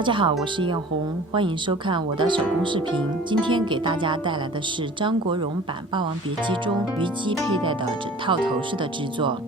大家好，我是艳红，欢迎收看我的手工视频。今天给大家带来的是张国荣版《霸王别姬》中虞姬佩戴的整套头饰的制作。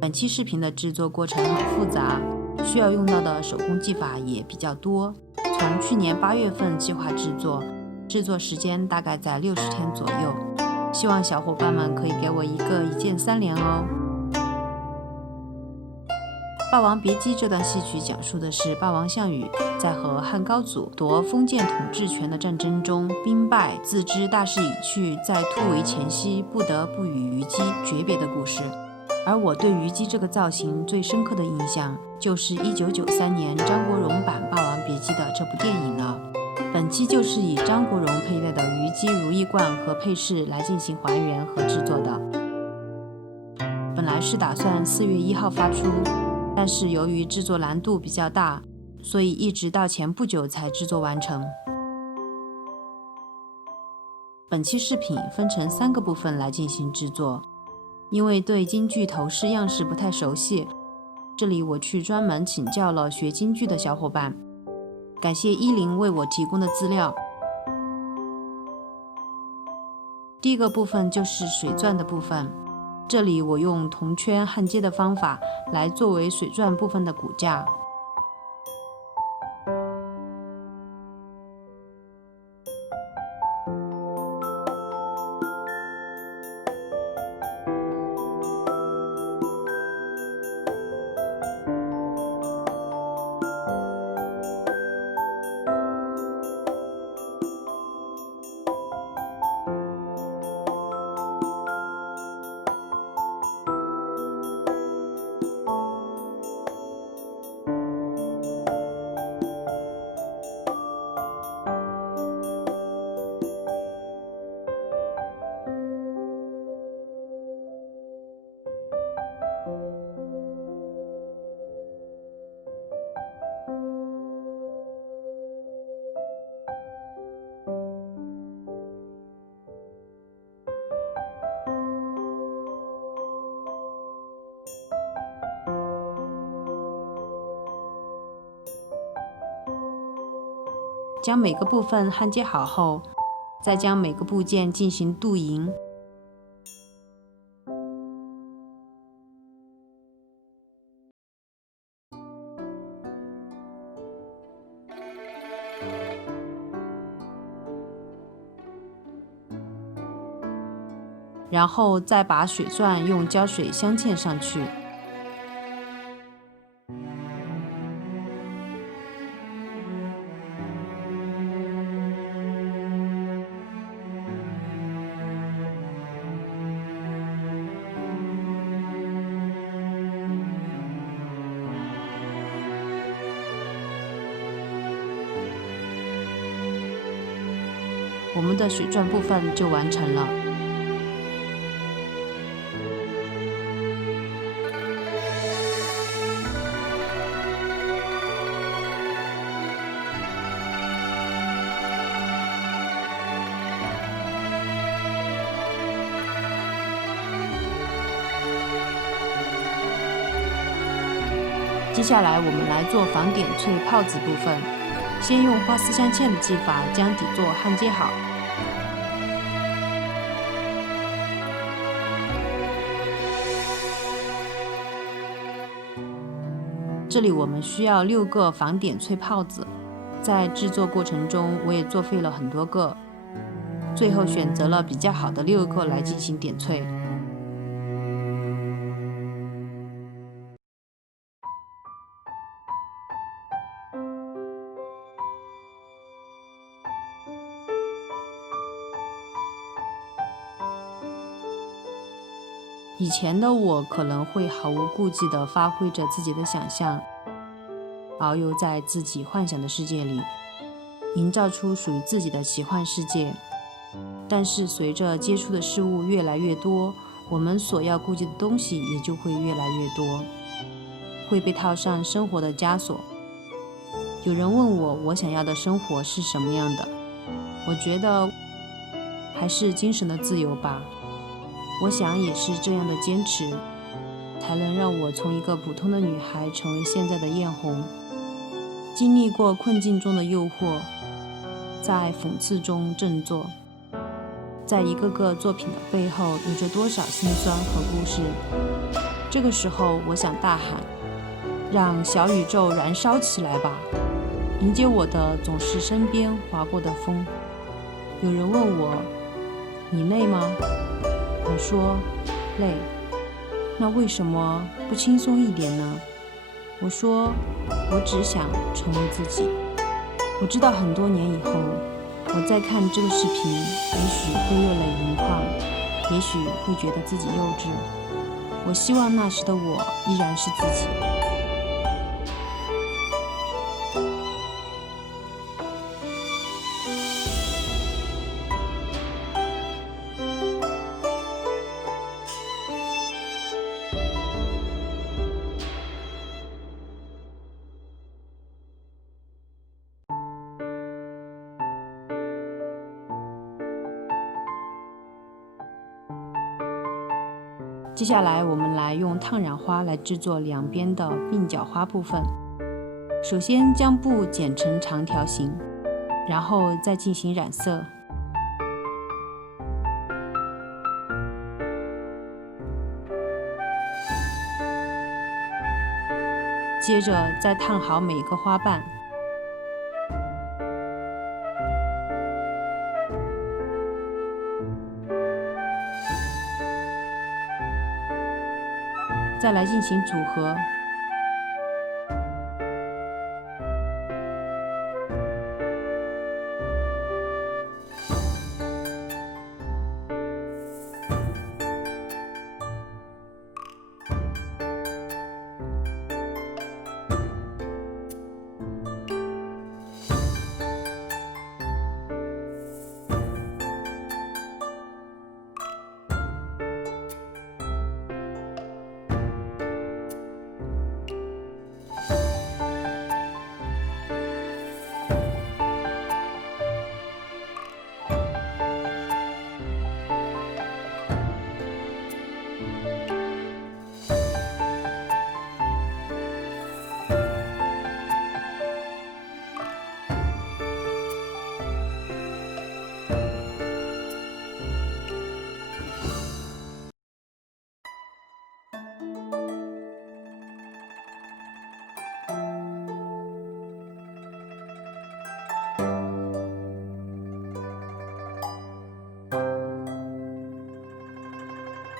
本期视频的制作过程很复杂，需要用到的手工技法也比较多。从去年8月份计划制作，制作时间大概在60天左右。希望小伙伴们可以给我一键3连哦。《霸王别姬》这段戏曲讲述的是霸王项羽在和汉高祖夺封建统治权的战争中兵败，自知大势已去，在突围前夕不得不与虞姬诀别的故事。而我对虞姬这个造型最深刻的印象，就是1993年张国荣版《霸王别姬》的这部电影了。本期就是以张国荣佩戴的虞姬如意冠和配饰来进行还原和制作的。本来是打算4月1号发出，但是由于制作难度比较大，所以一直到前不久才制作完成。本期视频分成3个部分来进行制作，因为对京剧头饰样式不太熟悉，这里我去专门请教了学京剧的小伙伴，感谢10为我提供的资料。第一个部分就是水钻的部分，这里我用铜圈焊接的方法来作为水钻部分的骨架。将每个部分焊接好后，再将每个部件进行镀银。然后再把水钻用胶水镶嵌上去。我们的水钻部分就完成了。接下来我们来做仿点翠泡子部分，先用花丝镶嵌的技法将底座焊接好。这里我们需要6个仿点翠泡子，在制作过程中我也作废了很多个，最后选择了比较好的6个来进行点翠。以前的我可能会毫无顾忌地发挥着自己的想象，遨游在自己幻想的世界里，营造出属于自己的奇幻世界。但是随着接触的事物越来越多，我们所要顾忌的东西也就会越来越多，会被套上生活的枷锁。有人问我想要的生活是什么样的，我觉得还是精神的自由吧。我想也是这样的坚持，才能让我从一个普通的女孩成为现在的艳红。经历过困境中的诱惑，在讽刺中振作，在一个个作品的背后有着多少辛酸和故事。这个时候我想大喊，让小宇宙燃烧起来吧，迎接我的总是身边划过的风。有人问我，你累吗？我说累。那为什么不轻松一点呢？我说我只想成为自己。我知道很多年以后，我再看这个视频，也许会热泪盈眶，也许会觉得自己幼稚。我希望那时的我依然是自己。接下来我们来用烫染花来制作两边的鬓角花部分。首先将布剪成长条形，然后再进行染色。接着再烫好每一个花瓣。再来进行组合。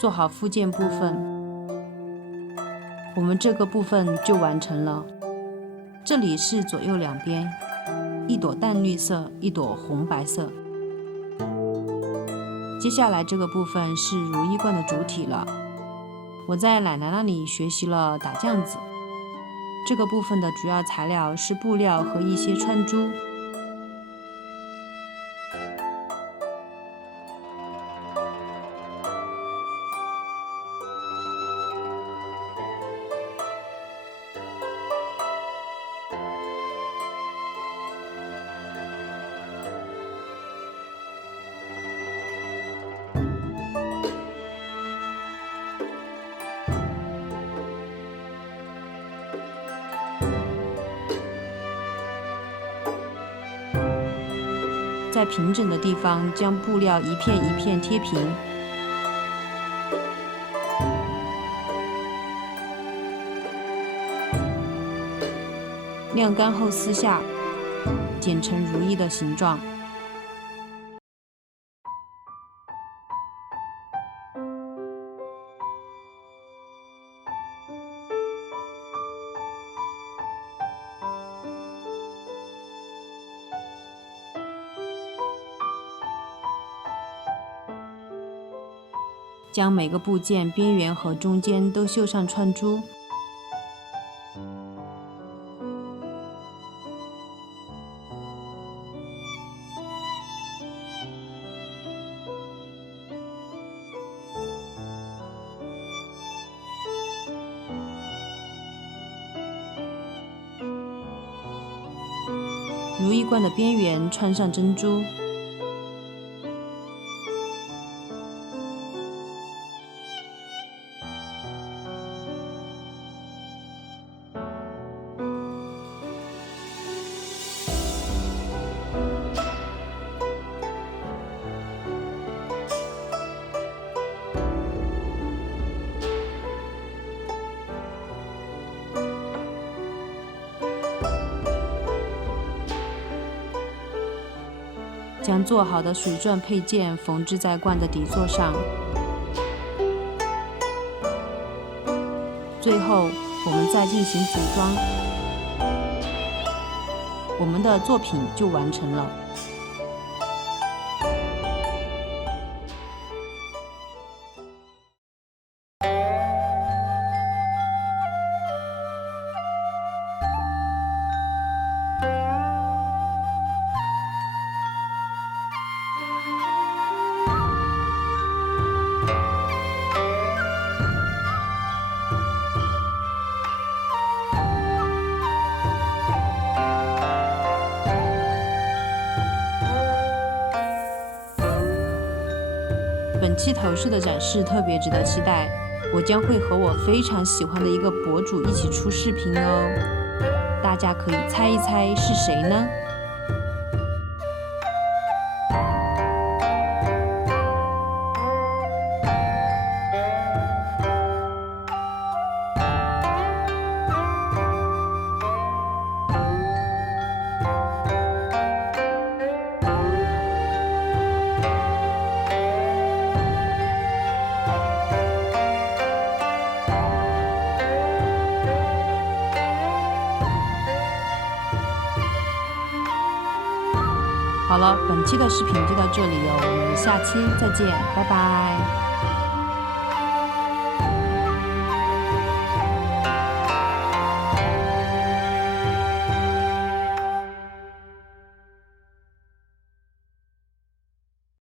做好附件部分，我们这个部分就完成了。这里是左右两边，一朵淡绿色，一朵红白色。接下来这个部分是如意冠的主体了。我在奶奶那里学习了打酱子。这个部分的主要材料是布料和一些串珠。在平整的地方将布料一片一片贴平，晾干后撕下，剪成如意的形状。将每个部件边缘和中间都绣上串珠。如意冠的边缘穿上珍珠。将做好的水钻配件缝制在罐的底座上。最后，我们再进行组装，我们的作品就完成了。本期头饰的展示特别值得期待，我将会和我非常喜欢的一个博主一起出视频哦，大家可以猜一猜是谁呢？好了，本期的视频就到这里哦，我们下期再见，拜拜。